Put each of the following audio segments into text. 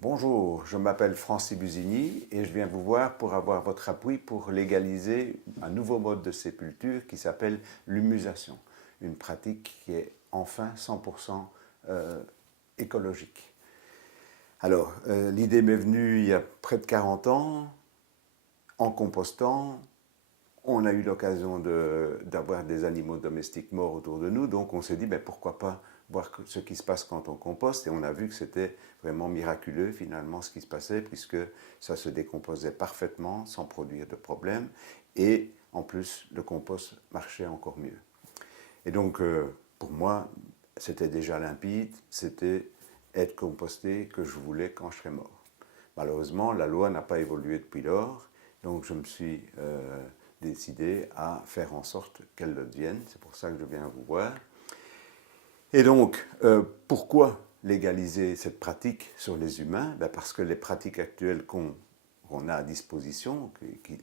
Bonjour, je m'appelle Francis Busigny et je viens vous voir pour avoir votre appui pour légaliser un nouveau mode de sépulture qui s'appelle l'humusation, une pratique qui est enfin 100% écologique. Alors, l'idée m'est venue il y a près de 40 ans, en compostant. On a eu l'occasion d'avoir des animaux domestiques morts autour de nous, donc on s'est dit, ben, pourquoi pas voir ce qui se passe quand on composte, et on a vu que c'était vraiment miraculeux finalement ce qui se passait, puisque ça se décomposait parfaitement sans produire de problème, et en plus le compost marchait encore mieux. Et donc pour moi, c'était déjà limpide, c'était être composté que je voulais quand je serais mort. Malheureusement, la loi n'a pas évolué depuis lors, donc je me suis décidé à faire en sorte qu'elle le devienne. C'est pour ça que je viens vous voir. Et donc, pourquoi légaliser cette pratique sur les humains? Ben parce que les pratiques actuelles qu'on a à disposition,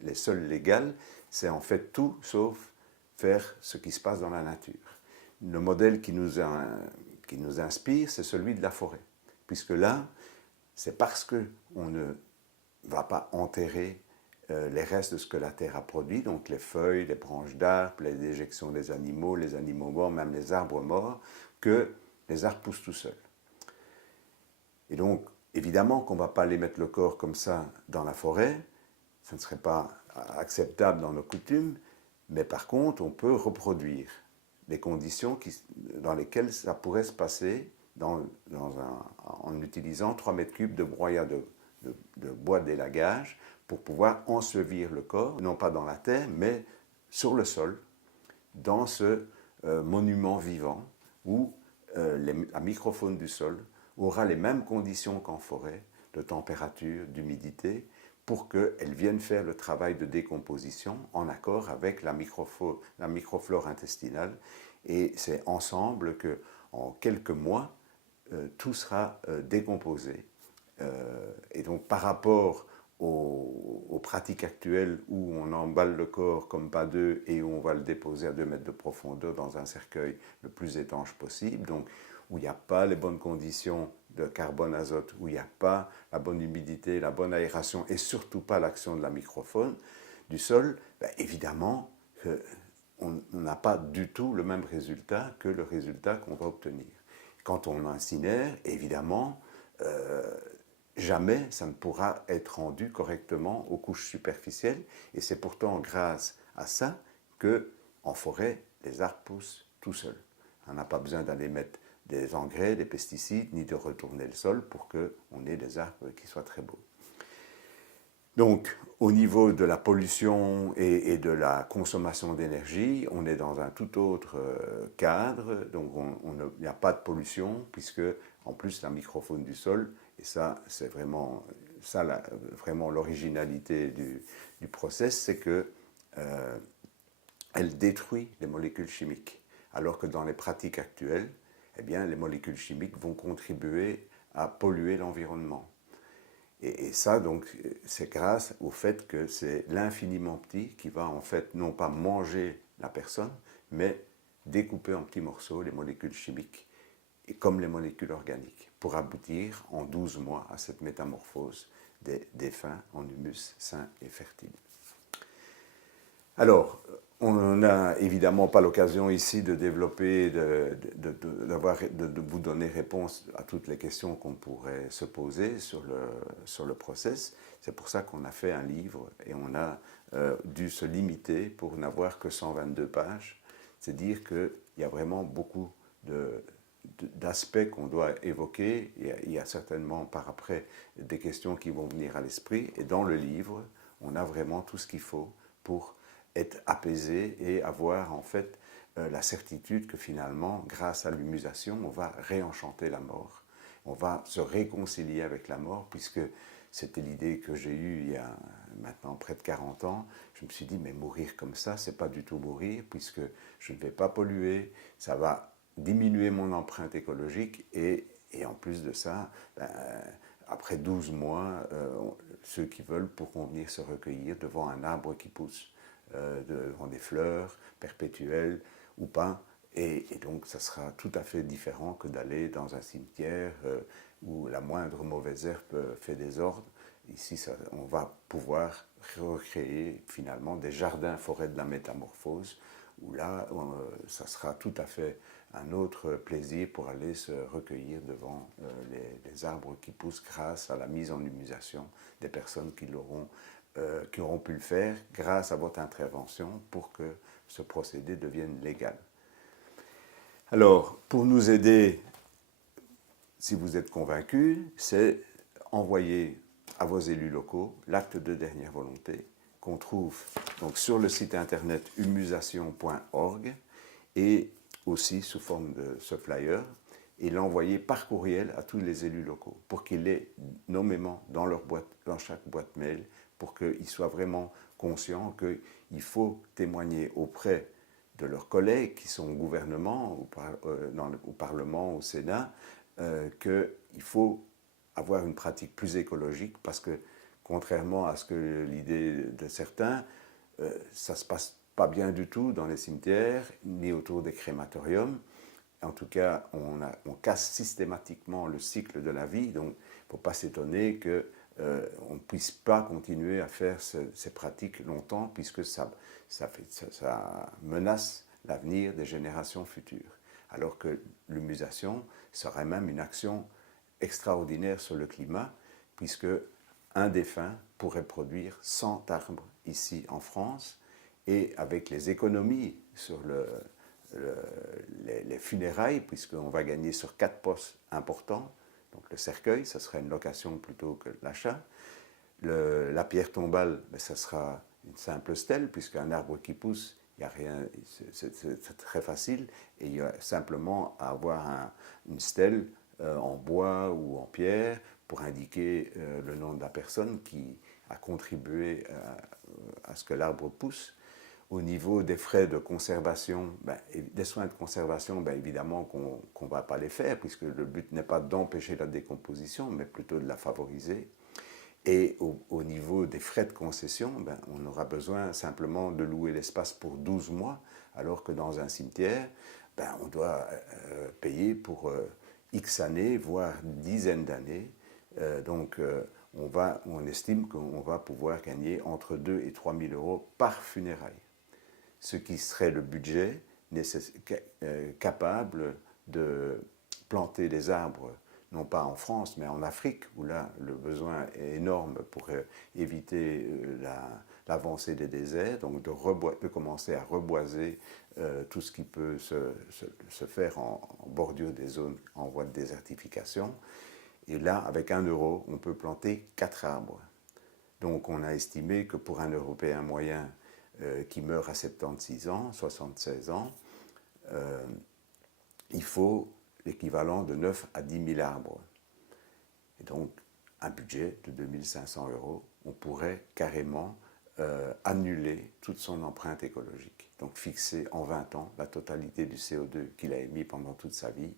les seules légales, c'est en fait tout sauf faire ce qui se passe dans la nature. Le modèle qui nous inspire, c'est celui de la forêt. Puisque là, c'est parce qu'on ne va pas enterrer les restes de ce que la terre a produit, donc les feuilles, les branches d'arbres, les déjections des animaux, les animaux morts, même les arbres morts, que les arbres poussent tout seuls. Et donc, évidemment qu'on ne va pas aller mettre le corps comme ça dans la forêt, ça ne serait pas acceptable dans nos coutumes, mais par contre, on peut reproduire les conditions dans lesquelles ça pourrait se passer en utilisant 3 mètres cubes de broyat de bois d'élagage pour pouvoir ensevelir le corps, non pas dans la terre, mais sur le sol, dans ce monument vivant où la microfaune du sol aura les mêmes conditions qu'en forêt, de température, d'humidité, pour qu'elle vienne faire le travail de décomposition en accord avec la microflore intestinale. Et c'est ensemble qu'en quelques mois, tout sera décomposé. Et donc par rapport aux pratiques actuelles où on emballe le corps comme pas d'œuf et où on va le déposer à 2 mètres de profondeur dans un cercueil le plus étanche possible, donc où il n'y a pas les bonnes conditions de carbone, azote, où il n'y a pas la bonne humidité, la bonne aération et surtout pas l'action de la microfaune du sol, ben évidemment, on n'a pas du tout le même résultat que le résultat qu'on va obtenir. Quand on incinère, évidemment, jamais ça ne pourra être rendu correctement aux couches superficielles. Et c'est pourtant grâce à ça que, en forêt, les arbres poussent tout seuls. On n'a pas besoin d'aller mettre des engrais, des pesticides, ni de retourner le sol pour qu'on ait des arbres qui soient très beaux. Donc, au niveau de la pollution et de la consommation d'énergie, on est dans un tout autre cadre. Donc, il n'y a pas de pollution, puisque, en plus, la microfaune du sol, et ça, c'est vraiment, vraiment l'originalité du process, c'est que elle détruit les molécules chimiques. Alors que dans les pratiques actuelles, eh bien, les molécules chimiques vont contribuer à polluer l'environnement. Et ça, donc, c'est grâce au fait que c'est l'infiniment petit qui va, en fait, non pas manger la personne, mais découper en petits morceaux les molécules chimiques, et comme les molécules organiques, pour aboutir en 12 mois à cette métamorphose des défunts en humus sain et fertile. Alors, on n'a évidemment pas l'occasion ici de développer, de vous donner réponse à toutes les questions qu'on pourrait se poser sur le process. C'est pour ça qu'on a fait un livre et on a dû se limiter pour n'avoir que 122 pages. C'est dire qu'il y a vraiment beaucoup d'aspects qu'on doit évoquer. Il y a certainement par après des questions qui vont venir à l'esprit. Et dans le livre, on a vraiment tout ce qu'il faut pour être apaisé et avoir en fait la certitude que finalement, grâce à l'humusation, on va réenchanter la mort. On va se réconcilier avec la mort, puisque c'était l'idée que j'ai eue il y a maintenant près de 40 ans. Je me suis dit, mais mourir comme ça, c'est pas du tout mourir, puisque je ne vais pas polluer, ça va diminuer mon empreinte écologique, et en plus de ça, ben, après 12 mois, ceux qui veulent pourront venir se recueillir devant un arbre qui pousse, devant des fleurs perpétuelles ou pas, Et donc, ça sera tout à fait différent que d'aller dans un cimetière où la moindre mauvaise herbe fait désordre. Ici, on va pouvoir recréer finalement des jardins forêts de la métamorphose, où là, ça sera tout à fait un autre plaisir pour aller se recueillir devant les arbres qui poussent grâce à la mise en humusation des personnes qui auront pu le faire grâce à votre intervention pour que ce procédé devienne légal. Alors, pour nous aider, si vous êtes convaincus, c'est envoyer à vos élus locaux l'acte de dernière volonté qu'on trouve donc sur le site internet humusation.org et aussi sous forme de ce flyer et l'envoyer par courriel à tous les élus locaux pour qu'ils l'aient nommément dans chaque boîte mail pour qu'ils soient vraiment conscients qu'il faut témoigner auprès de leurs collègues qui sont au gouvernement, au Parlement, au Sénat, qu'il faut avoir une pratique plus écologique parce que, contrairement à ce que l'idée de certains, ça ne se passe pas bien du tout dans les cimetières, ni autour des crématoriums. En tout cas, on casse systématiquement le cycle de la vie, donc il ne faut pas s'étonner qu'on ne puisse pas continuer à faire ces pratiques longtemps, puisque ça menace l'avenir des générations futures. Alors que l'humusation serait même une action extraordinaire sur le climat, puisque un défunt pourrait produire 100 arbres ici en France, et avec les économies sur les funérailles, puisqu'on va gagner sur 4 postes importants, donc le cercueil, ça serait une location plutôt que l'achat. La pierre tombale, ça sera une simple stèle, puisqu'un arbre qui pousse, il n'y a rien, c'est très facile, et il y a simplement à avoir une stèle en bois ou en pierre pour indiquer le nom de la personne qui a contribué à ce que l'arbre pousse. Au niveau des frais de conservation, des soins de conservation, évidemment qu'on ne va pas les faire, puisque le but n'est pas d'empêcher la décomposition, mais plutôt de la favoriser. Et au niveau des frais de concession, on aura besoin simplement de louer l'espace pour 12 mois, alors que dans un cimetière, on doit payer pour X années, voire dizaines d'années. Donc, on estime qu'on va pouvoir gagner entre 2 et 3 000 euros par funéraille, ce qui serait le budget capable de planter des arbres, non pas en France, mais en Afrique, où là, le besoin est énorme pour éviter l'avancée des déserts, donc de commencer à reboiser tout ce qui peut se faire en bordure des zones en voie de désertification. Et là, avec 1 euro, on peut planter 4 arbres. Donc on a estimé que pour un Européen moyen qui meurt à 76 ans, 76 ans, il faut l'équivalent de 9 à 10 000 arbres. Et donc, un budget de 2 500 euros, on pourrait carrément annuler toute son empreinte écologique. Donc, fixer en 20 ans la totalité du CO2 qu'il a émis pendant toute sa vie.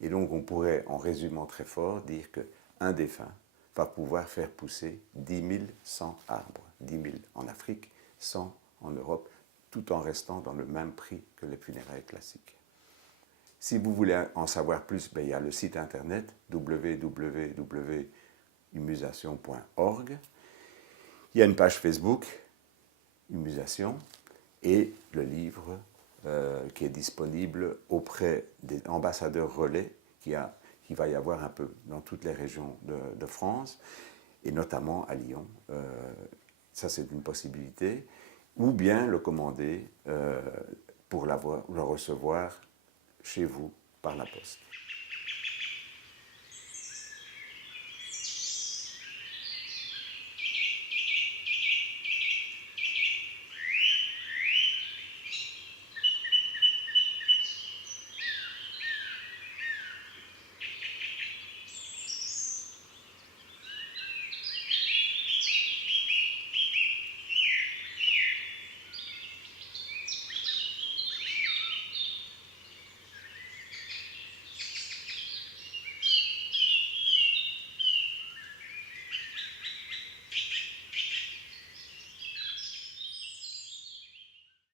Et donc, on pourrait, en résumant très fort, dire qu'un défunt va pouvoir faire pousser 10 100 arbres. 10 000 en Afrique, 100 en Europe, tout en restant dans le même prix que les funérailles classiques. Si vous voulez en savoir plus, il y a le site internet www.humusation.org. Il y a une page Facebook, Humusation, et le livre qui est disponible auprès des ambassadeurs relais qui va y avoir un peu dans toutes les régions de France, et notamment à Lyon. Ça, c'est une possibilité. Ou bien le commander pour le recevoir chez vous par la poste.